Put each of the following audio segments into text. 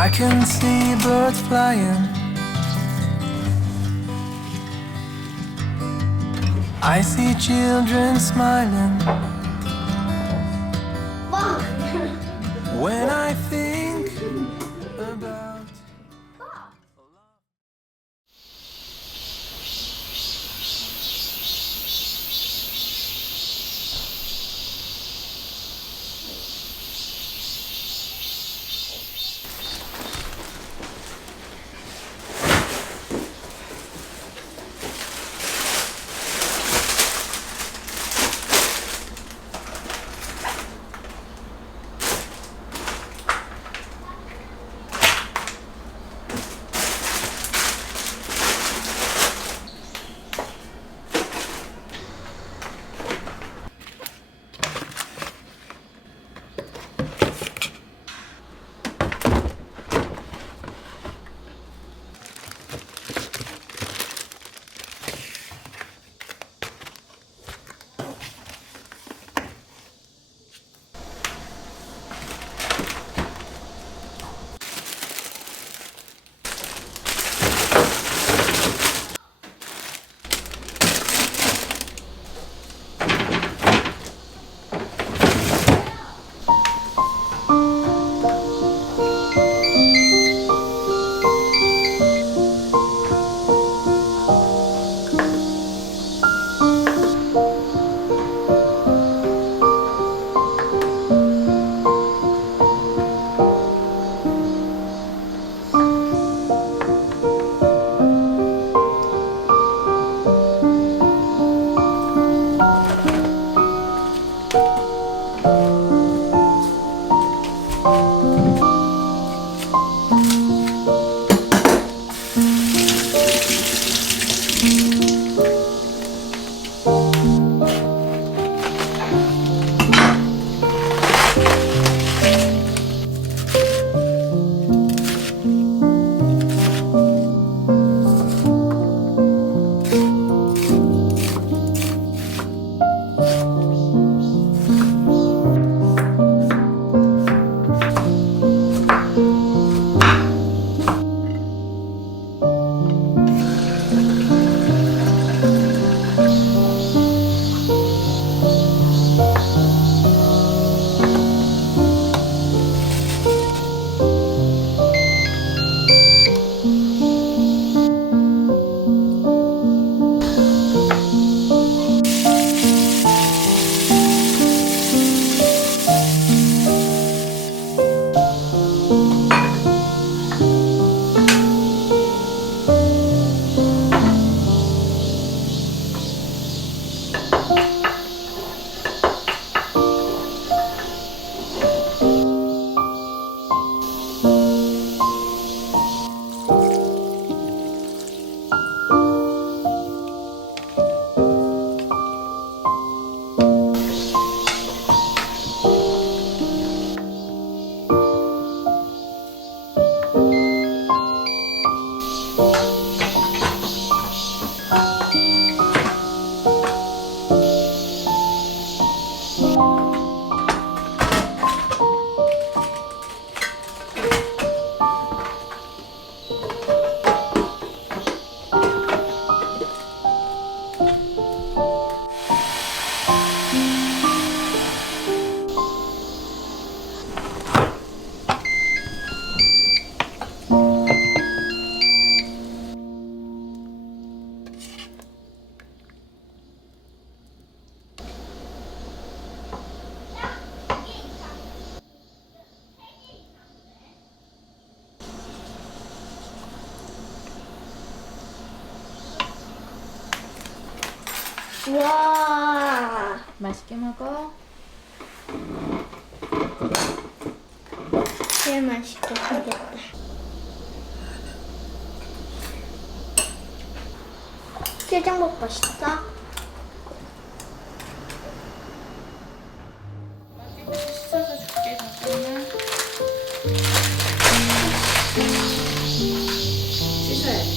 I can see birds flying. I see children smiling. When I think about 우와, 맛있게 먹어. 제일 맛있게 생겼다. 게장국 맛있다. 씻어서 줄게. 잠깐만. 씻어야 돼.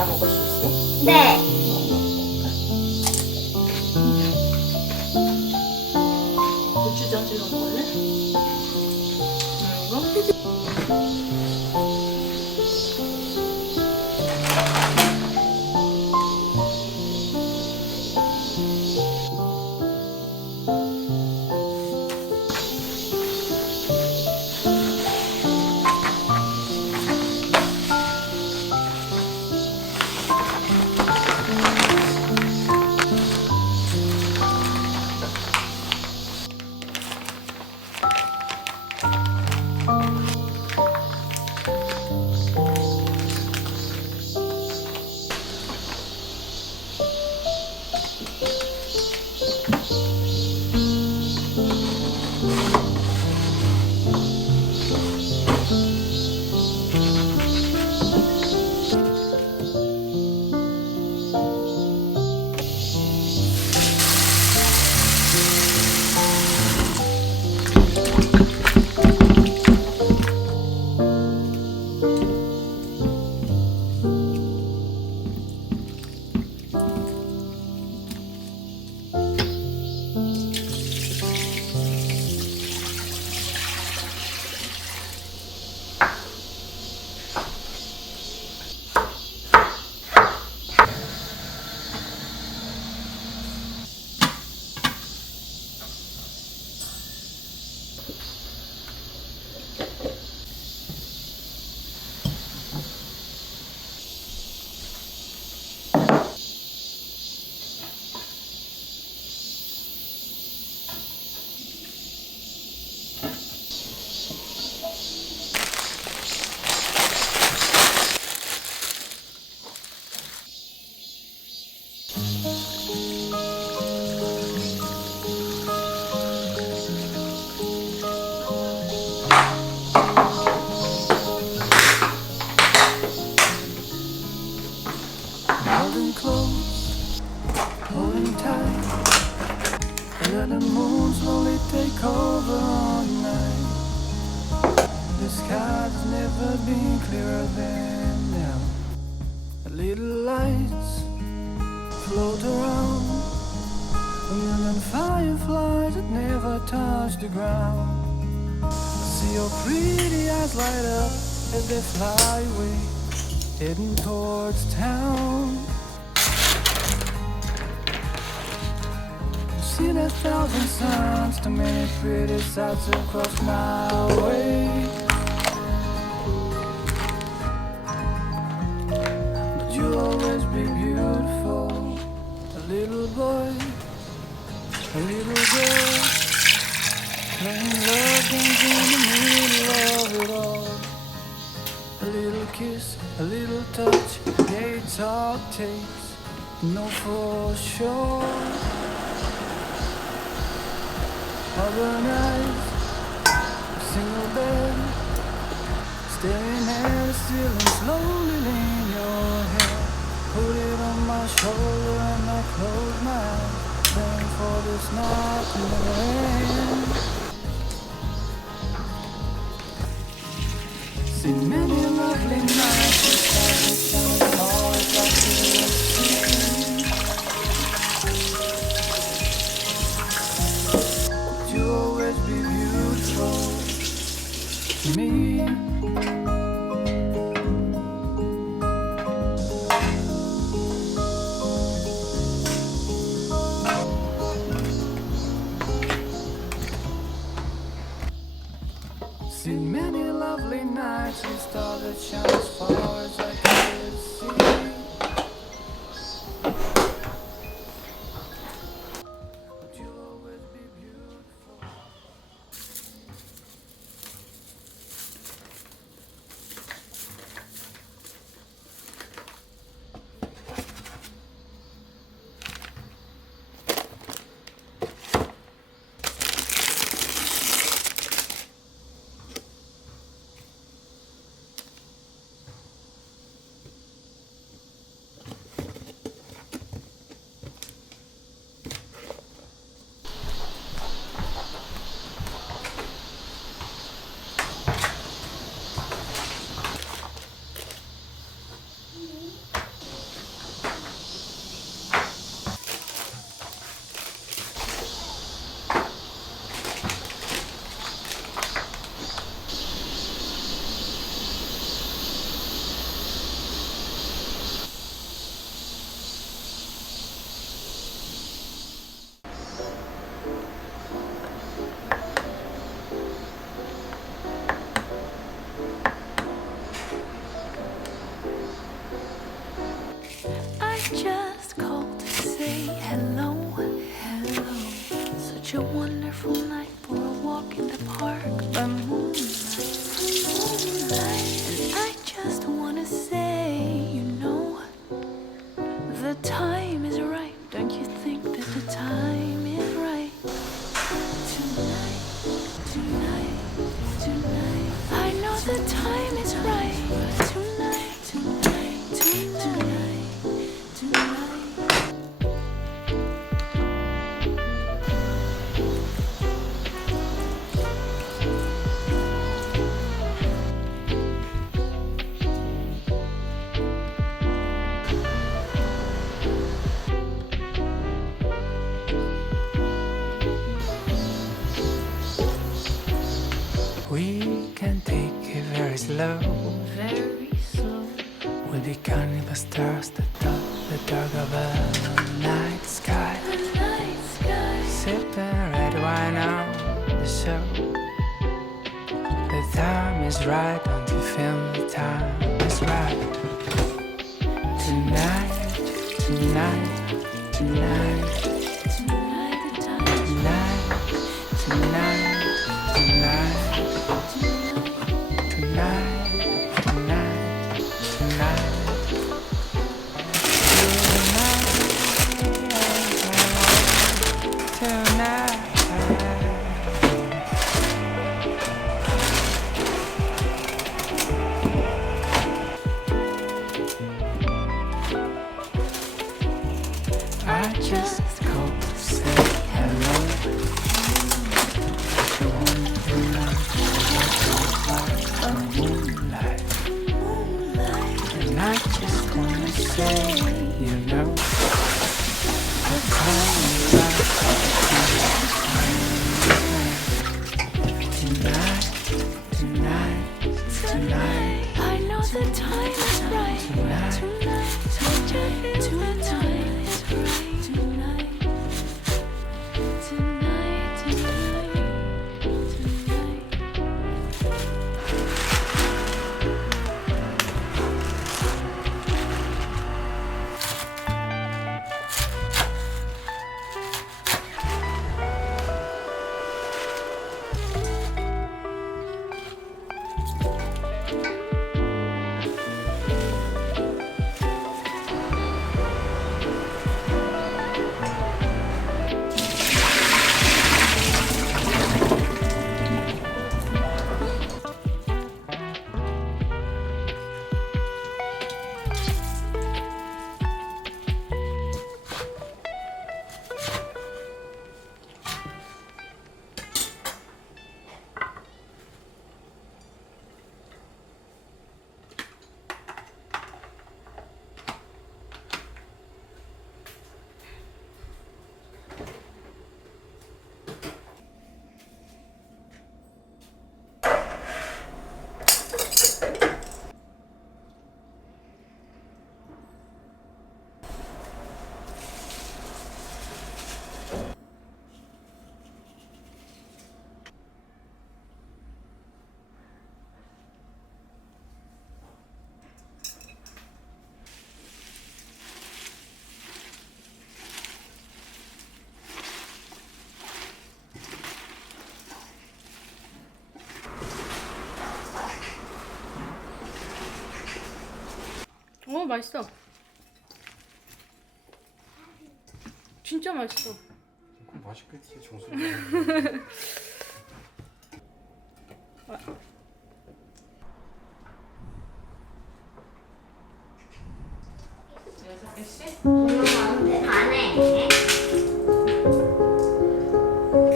다 먹을 수 있어? 네. 고추장 찍어 먹을래? 이거? Holding close, holding tight. Let the moon slowly take over all night. The sky has never been clearer than now. The little lights float around. A million fireflies that never touch the ground. I see your pretty eyes light up as they fly away, heading towards town. See that thousand suns, too many pretty sights across my way. But you'll always be beautiful, a little boy, a little girl, playing love games in the middle of it all. A little kiss, a little touch, yeah, it's all it takes, know for sure. Other nights, a single bed, staring at the ceiling, slowly lean your head. Put it on my shoulder and I close my eyes, praying for this night to never end. See many lovely nights inside the shining heart like the sea. But you'll always be beautiful to me. See many lovely nights with stars that shine as far as I can see. But you'll always be beautiful. wonderful night for a walk in the park by moonlight. And I just wanna say, you know, the time is right. Don't you think that the time is right? Tonight, tonight, tonight. I know the time is right. Tonight, tonight, tonight, tonight. We can take it very slow. Very slow. We'll be counting the stars that dot the dark of a night sky. The night sky. Sipping red wine on the show. The time is right. Don't you feel the time is right? Tonight, tonight, tonight, tonight, tonight, tonight, tonight. I just go say hello to moonlight. And I just wanna say, you know, the time is right. Tonight, tonight, tonight. I know the time is right. Tonight, tonight, tonight, tonight. 맛있어. 진짜 맛있어. 그럼 맛있겠지, 정수리. 안 해.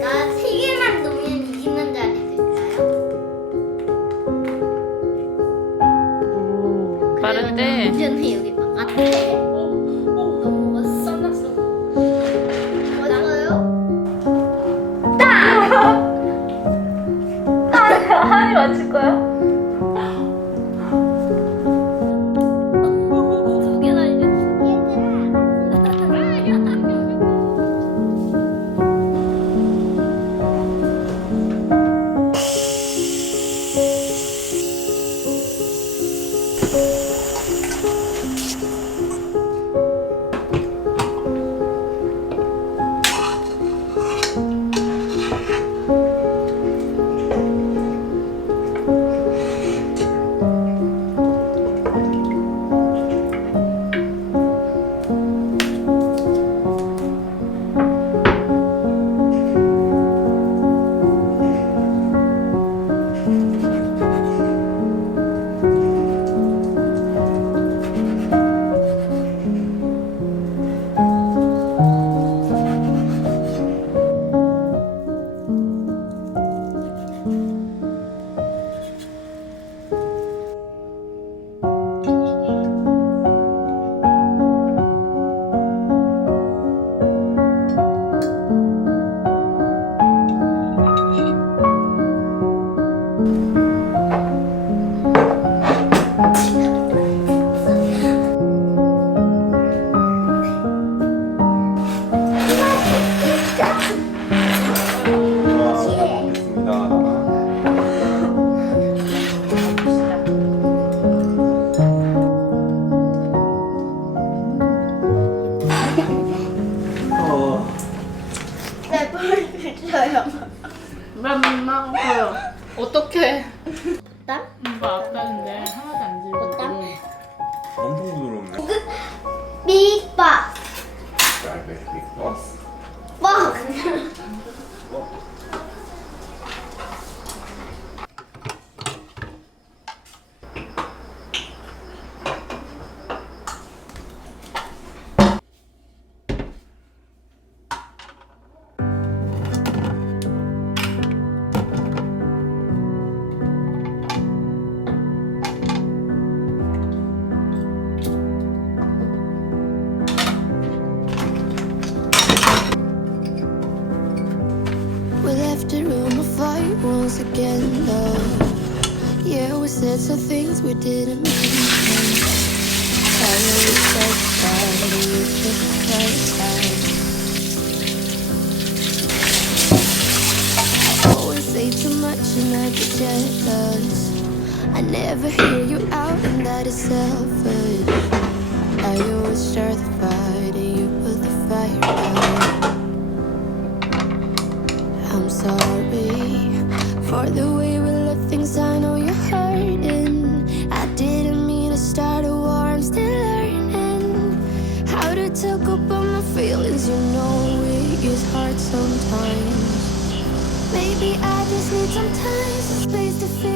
나 3개만 넣으면 이기는 자리 될까요? 빠른데. 완전히 여기 바깥에. 너 먹었어? 땀났어. 먹었어요? 하니 맞출 거야? 두 개나 이겼어. 네, 볼 줘요. 어떡해. 땀? 뭔가 아까는데 하나도 안 들고. 땀? 엄청 부드럽네. 빅박. 버스. 뻑. We left a room of fire once again, love. Yeah, we said some things we didn't mean. I always said that we took the right time. I always say too much and I get jealous. I never hear you out and that is selfish. I always start the fight and you put the fire out. I'm sorry for the way we left things. I know you're hurting. I didn't mean to start a war. I'm still learning how to talk about my feelings. You know it is hard sometimes. Maybe I just need some time, some space to feel.